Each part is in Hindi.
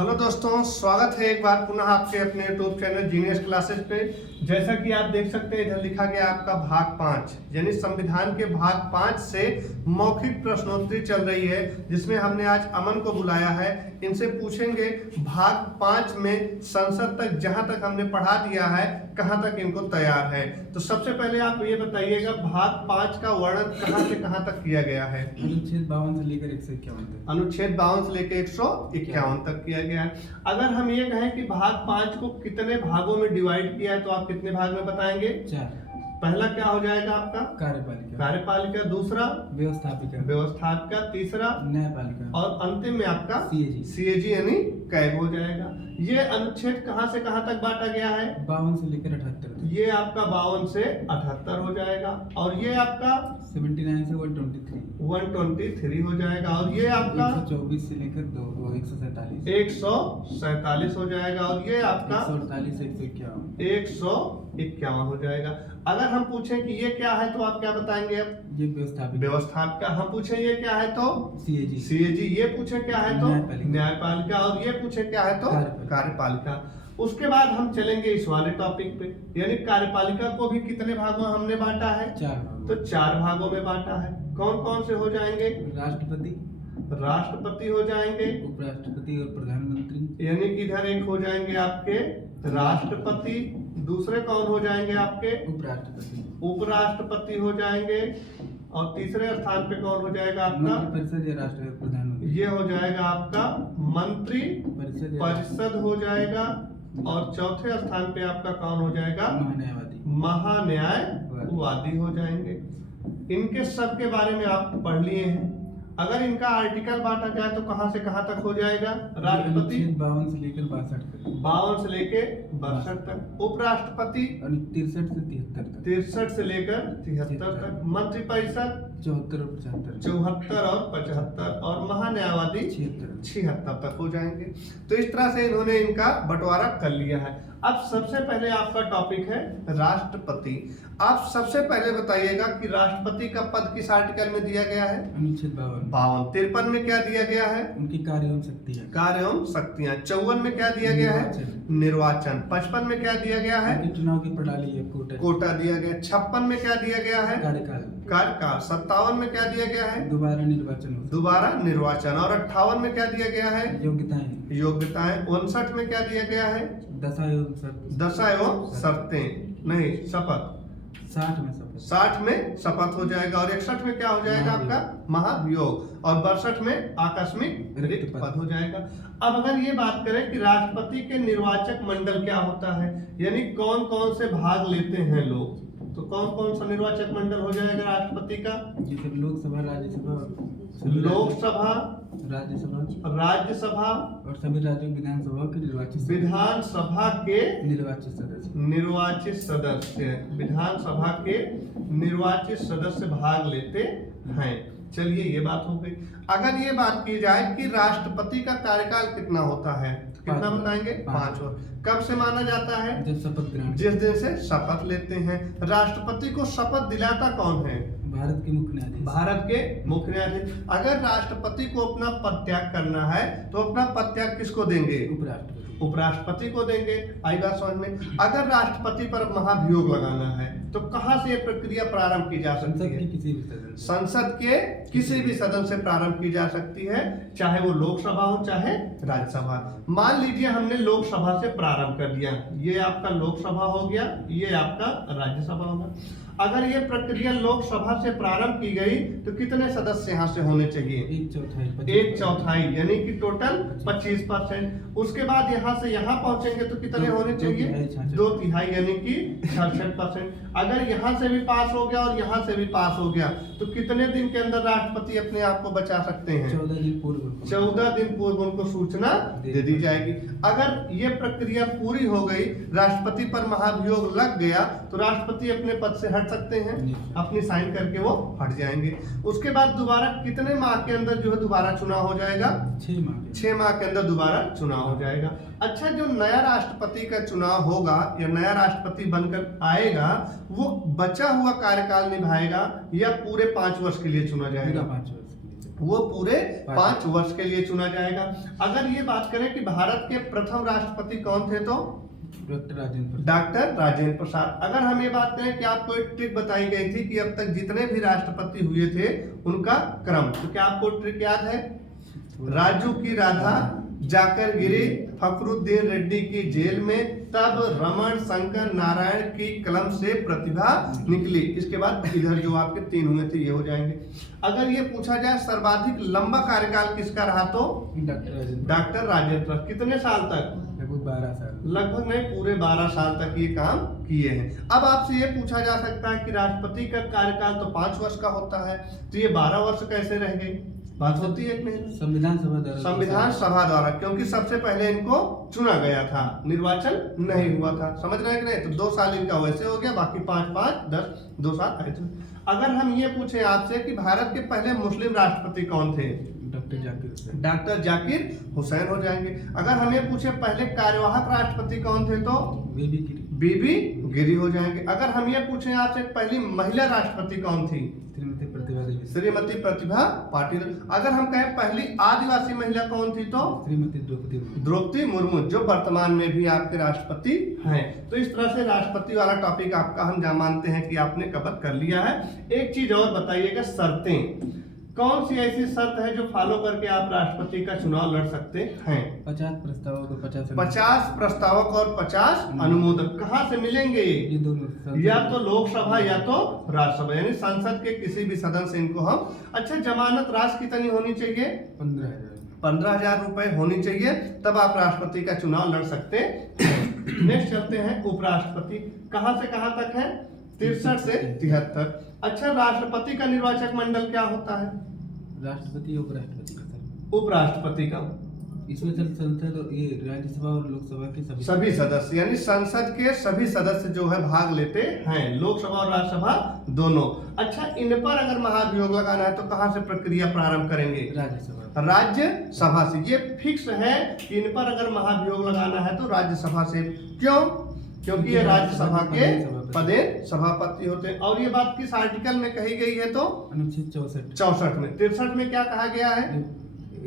हेलो दोस्तों, स्वागत है एक बार पुनः आपके अपने यूट्यूब चैनल जीनियस क्लासेस पे। जैसा कि आप देख सकते हैं इधर लिखा गया आपका भाग 5 यानी संविधान के भाग 5 से मौखिक प्रश्नोत्तरी चल रही है, जिसमें हमने आज अमन को बुलाया है। इनसे पूछेंगे भाग 5 में संसद तक जहां तक हमने पढ़ा दिया है कहां तक इनको तैयार है। तो सबसे पहले आप ये बताइएगा भाग 5 का वर्णन कहां से कहां तक किया गया है। अनुच्छेद 52 से लेकर 151 तक। अनुच्छेद 52 से लेकर 151 तक किया गया है। अगर हम ये कहें कि भाग 5 को कितने भागों में डिवाइड किया है तो आप कितने भाग में बताएंगे? 4। पहला क्या हो जाएगा आपका? कार्यपालिका। दूसरा व्यवस्थापिका। तीसरा न्यायपालिका। और अंतिम में आपका सीएजी। सीएजी यानी कैग हो जाएगा। ये अनुच्छेद कहां से कहां तक बांटा गया है? 52 से लेकर 78 तक। ये आपका 52 से 78 हो जाएगा। और ये आपका 79 से 123 हो जाएगा। और ये आपका 124 से लेकर 147 147 हो जाएगा। और ये आपका 148 से 151 हो जाएगा। अगर हम पूछें कि ये क्या है तो आप क्या बताएंगे? अब ये व्यवस्थापिका। हम पूछें ये क्या है तो सीएजी। ये पूछें क्या है तो न्यायपालिका। और ये पूछें क्या है तो कार्यपालिका। उसके बाद हम चलेंगे इस वाले टॉपिक पे, यानी कार्यपालिका को भी कितने भागों में हमने बांटा है? 4 तो 4 भागों में बांटा है। कौन कौन से हो जाएंगे? राष्ट्रपति हो जाएंगे, उपराष्ट्रपति और प्रधानमंत्री। यानी कि इधर एक हो जाएंगे आपके राष्ट्रपति, दूसरे कौन हो जाएंगे आपके? उपराष्ट्रपति हो जाएंगे। और तीसरे स्थान पे कौन हो जाएगा आपका? मंत्रिपरिषद या राष्ट्रपति प्रधानमंत्री। ये हो जाएगा आपका मंत्री परिषद हो जाएगा। और चौथे स्थान पे आपका कौन हो जाएगा? महान्यायवादी हो जाएंगे। इनके सब के बारे में आप पढ़ लिए हैं। अगर इनका आर्टिकल बांटा जाए तो कहां से कहां तक हो जाएगा? राष्ट्रपति 52 से लेकर 62 तक। 52 से लेकर 62 तक। उपराष्ट्रपति 63 से लेकर 73 तक। मंत्रिपरिषद 74 और 75। और महान्यायवादी 76 तक हो जाएंगे। तो इस तरह से इन्होंने इनका बंटवारा कर लिया है। अब सबसे पहले आपका टॉपिक है राष्ट्रपति। आप सबसे पहले बताइएगा कि राष्ट्रपति का पद किस आर्टिकल में दिया गया है? अनुच्छेद 52। 53 में क्या दिया गया है? उनकी कार्य एवं शक्तियां। 54 में क्या दिया गया है? निर्वाचन। 55 में क्या दिया गया है? चुनाव की प्रणाली है, कोटा दिया गया। 56 में क्या दिया गया है? कार्यकाल। 57 में क्या दिया गया है? दोबारा निर्वाचन। और 58 में क्या दिया गया है? योग्यताएं। 59 में क्या दिया गया है? दशा एवं शर्तें नहीं शपथ। 60 में शपथ हो जाएगा। और 61 में क्या हो जाएगा आपका? महाभियोग। और 62 में आकस्मिक रिक्त पद हो जाएगा। अब अगर ये बात करें कि राष्ट्रपति के निर्वाचक मंडल क्या होता है, यानी कौन कौन से भाग लेते हैं लोग, तो कौन कौन सा निर्वाचक मंडल हो जाएगा राष्ट्रपति का? लोकसभा, राज्यसभा और सभी राज्यों विधानसभा के विधानसभा के निर्वाचित सदस्य भाग लेते हैं। चलिए ये बात हो गई। अगर ये बात की जाए कि राष्ट्रपति का कार्यकाल कितना होता है, कितना बताएंगे? 5 वर्ष। कब से माना जाता है? जब शपथ ग्रहण, जिस दिन से शपथ लेते हैं। राष्ट्रपति को शपथ दिलाता कौन है? भारत के मुख्य न्यायाधीश। अगर राष्ट्रपति को अपना पद त्याग करना है तो अपना पद त्याग किसको देंगे? उपराष्ट्रपति को देंगे। आई बात समझ में? अगर राष्ट्रपति पर महाभियोग लगाना है तो कहां से ये प्रक्रिया प्रारंभ की जा सकती है? संसद के किसी भी सदन से प्रारंभ की जा सकती है, चाहे वो लोकसभा हो चाहे राज्यसभा। मान लीजिए हमने लोकसभा से प्रारंभ कर दिया, ये आपका लोकसभा हो गया, ये आपका राज्यसभा होगा। अगर ये प्रक्रिया लोकसभा से प्रारंभ की गई तो कितने सदस्य यहाँ से होने चाहिए? 1/4 यानी कि टोटल 25%। उसके बाद यहाँ से यहाँ पहुंचेंगे तो कितने होने चाहिए? 2/3 यानी कि 66%। अगर यहाँ से भी पास हो गया और यहाँ से भी पास हो गया तो कितने दिन के अंदर राष्ट्रपति अपने आप को बचा सकते हैं? 14 दिन पूर्व उनको सूचना दे दी जाएगी। अगर ये प्रक्रिया पूरी हो गई, राष्ट्रपति पर महाभियोग लग गया तो राष्ट्रपति अपने पद से हट सकते हैं, अपनी साइन करके वो हट जाएंगे। उसके बाद दोबारा कितने माह के अंदर जो है दोबारा चुनाव हो जाएगा? 6 माह के अंदर दोबारा चुनाव हो जाएगा। अच्छा, जो नया राष्ट्रपति का चुनाव होगा या नया राष्ट्रपति बनकर आएगा वो बचा हुआ कार्यकाल निभाएगा या पूरे 5 वर्ष के लिए चुना जाएगा? वो पूरे 5 वर्ष के लिए चुना जाएगा। अगर ये बात करें कि भारत के प्रथम राष्ट्रपति कौन थे, तो डॉक्टर राजेंद्र प्रसाद। अगर हम ये बात करें कि आपको एक ट्रिक बताई गई थी कि अब तक जितने भी राष्ट्रपति हुए थे उनका क्रम, तो क्या आपको ट्रिक याद है? राजू की राधा जाकर गिरी फखरुद्दीन रेड्डी की जेल में, तब रमन शंकर नारायण की कलम से प्रतिभा निकली। इसके बाद इधर जो आपके 3 हुए थे ये हो जाएंगे। अगर ये पूछा जाए सर्वाधिक लंबा कार्यकाल किसका रहा, तो डॉक्टर राजेंद्र। कितने साल तक? लगभग 12 साल। लगभग नहीं, पूरे 12 साल तक ये काम किए हैं। अब आपसे ये पूछा जा सकता है कि राष्ट्रपति का कार्यकाल तो 5 वर्ष का होता है, तो ये 12 वर्ष कैसे रह गई? बात होती है कि नहीं? संविधान सभा द्वारा, क्योंकि सबसे पहले इनको चुना गया था, निर्वाचन नहीं हुआ था। समझ रहे हैं कि नहीं? तो 2 साल इनका वैसे हो गया, बाकी 5 5 10 2 साल ऐसे। अगर हम ये पूछे आपसे कि भारत के पहले मुस्लिम राष्ट्रपति कौन थे, डॉक्टर जाकिर हुसैन हो जाएंगे। अगर हमें पूछे पहले कार्यवाहक राष्ट्रपति कौन थे, तो बीबी गिरी हो जाएंगे। अगर हम ये पूछे आपसे पहली महिला राष्ट्रपति कौन थी, श्रीमती प्रतिभा पाटिल। अगर हम कहें पहली आदिवासी महिला कौन थी, तो द्रौपदी मुर्मू, जो वर्तमान में भी आपके राष्ट्रपति हैं। तो इस तरह से राष्ट्रपति वाला टॉपिक आपका हम जा मानते हैं कि आपने कवर कर लिया है। एक चीज और बताइएगा, शर्तें। कौन सी ऐसी शर्त है जो फॉलो करके आप राष्ट्रपति का चुनाव लड़ सकते हैं? 50 प्रस्तावक और 50 प्रस्तावक और 50 अनुमोदक। कहाँ से मिलेंगे? ये दोनों, या तो लोकसभा या तो राज्यसभा, यानी संसद के किसी भी सदन से इनको हम। अच्छा, जमानत राशि कितनी होनी चाहिए? 15,000 रुपए होनी चाहिए, तब आप राष्ट्रपति का चुनाव लड़ सकते हैं। नेक्स्ट चलते हैं उपराष्ट्रपति। कहाँ से कहाँ तक है? 63 से 73। अच्छा, राष्ट्रपति का निर्वाचक मंडल क्या होता है? राष्ट्रपति उपराष्ट्रपति का। उपराष्ट्रपति का इसमें संसद और ये राज्यसभा और लोकसभा के सभी सदस्य, यानी संसद के सभी सदस्य जो है भाग लेते हैं, लोकसभा और राज्यसभा दोनों। अच्छा, इन पर अगर महाभियोग लगाना है तो कहाँ से प्रक्रिया प्रारंभ करेंगे? राज्यसभा से। ये फिक्स है कि इन पर अगर महाभियोग लगाना है तो राज्यसभा से। क्यों? क्योंकि ये राज्यसभा के पदे सभापति होते हैं। और ये बात किस आर्टिकल में कही गई है, तो अनुच्छेद 64 में। 63 में क्या कहा गया है?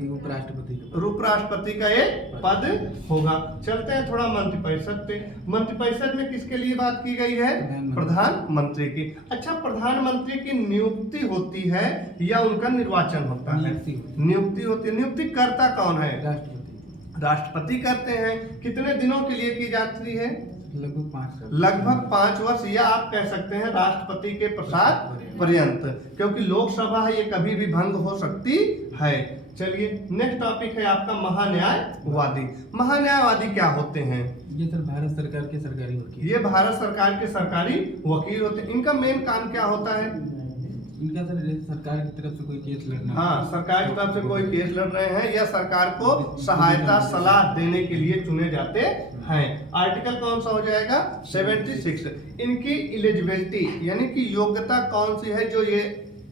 उपराष्ट्रपति का एक पद होगा। चलते हैं थोड़ा मंत्रिपरिषद पे। मंत्रिपरिषद में किसके लिए बात की गई है? प्रधानमंत्री की। अच्छा, प्रधानमंत्री की नियुक्ति होती है या उनका निर्वाचन होता है? नियुक्ति होती है। नियुक्ति करता कौन है? राष्ट्रपति करते हैं। कितने दिनों के लिए की जाती है? लगभग 5 वर्ष, या आप कह सकते हैं राष्ट्रपति के प्रसाद पर्यंत, क्योंकि लोकसभा है ये कभी भी भंग हो सकती है। चलिए, नेक्स्ट टॉपिक है आपका महान्यायवादी। महान्यायवादी क्या होते हैं? ये सर भारत सरकार के सरकारी वकील। ये भारत सरकार के सरकारी वकील होते हैं। इनका मेन काम क्या होता है? इनका सर सरकार की तरफ से कोई केस लड़ना। हाँ, सरकार की तरफ से कोई केस लड़ रहे हैं या सरकार को सहायता सलाह देने के लिए चुने जाते हैं। आर्टिकल कौन सा हो जाएगा? 76। इनकी एलिजिबिलिटी यानी कि योग्यता कौन सी है जो ये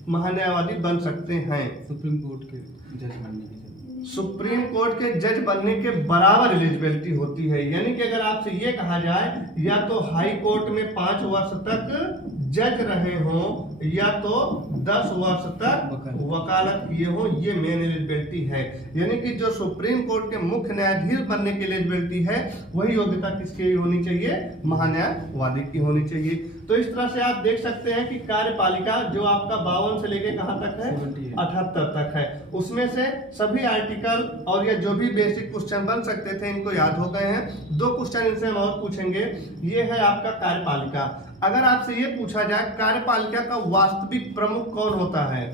महान्यायवादी बन सकते हैं? सुप्रीम कोर्ट के जज बनने की। सुप्रीम कोर्ट के जज बनने के बराबर एलिजिबिलिटी होती है। यानी कि अगर आपसे ये कहा जाए या तो हाई कोर्ट में 5 वर्ष तक जज रहे हो या तो 10 वर्ष तक वकालत किए हो, ये मेन एलिजिबिलिटी है। यानी कि जो सुप्रीम कोर्ट के मुख्य न्यायाधीश बनने की एलिजिबिलिटी है वही योग्यता किसकी होनी चाहिए? महान्यायवादी की होनी चाहिए। तो इस तरह से आप देख सकते हैं कि कार्यपालिका जो आपका 52 से लेके कहां तक है? 78 तक है। उसमें से सभी आर्टिकल और या जो भी बेसिक क्वेश्चन बन सकते थे इनको याद हो गए हैं। 2 क्वेश्चन इनसे हम और पूछेंगे। ये है आपका कार्यपालिका। अगर आपसे ये पूछा जाए कार्यपालिका का वास्तविक प्रमुख कौन होता है?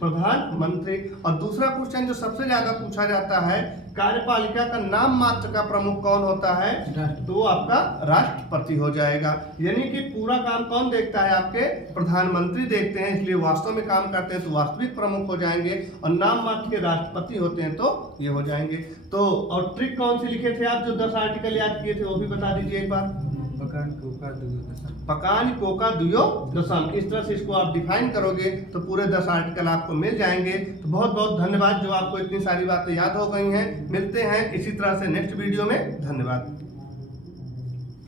प्रधानमंत्री। और दूसरा क्वेश्चन जो सबसे ज्यादा पूछा जाता है, कार्यपालिका का नाम मात्र का प्रमुख कौन होता है? तो वो आपका राष्ट्रपति हो जाएगा। यानी कि पूरा काम कौन देखता है? आपके प्रधानमंत्री देखते हैं, इसलिए वास्तव में काम करते हैं तो वास्तविक प्रमुख हो जाएंगे, और नाम मात्र के राष्ट्रपति होते हैं तो ये हो जाएंगे। तो और ट्रिक कौन सी लिखे थे आप जो 10 आर्टिकल याद किए थे वो भी बता दीजिए एक बार। पकान कोका दुयो दशम। इस तरह से इसको आप डिफाइन करोगे तो पूरे 10 आर्टिकल आपको मिल जाएंगे। तो बहुत बहुत धन्यवाद जो आपको इतनी सारी बातें याद हो गई हैं। मिलते हैं इसी तरह से नेक्स्ट वीडियो में। धन्यवाद।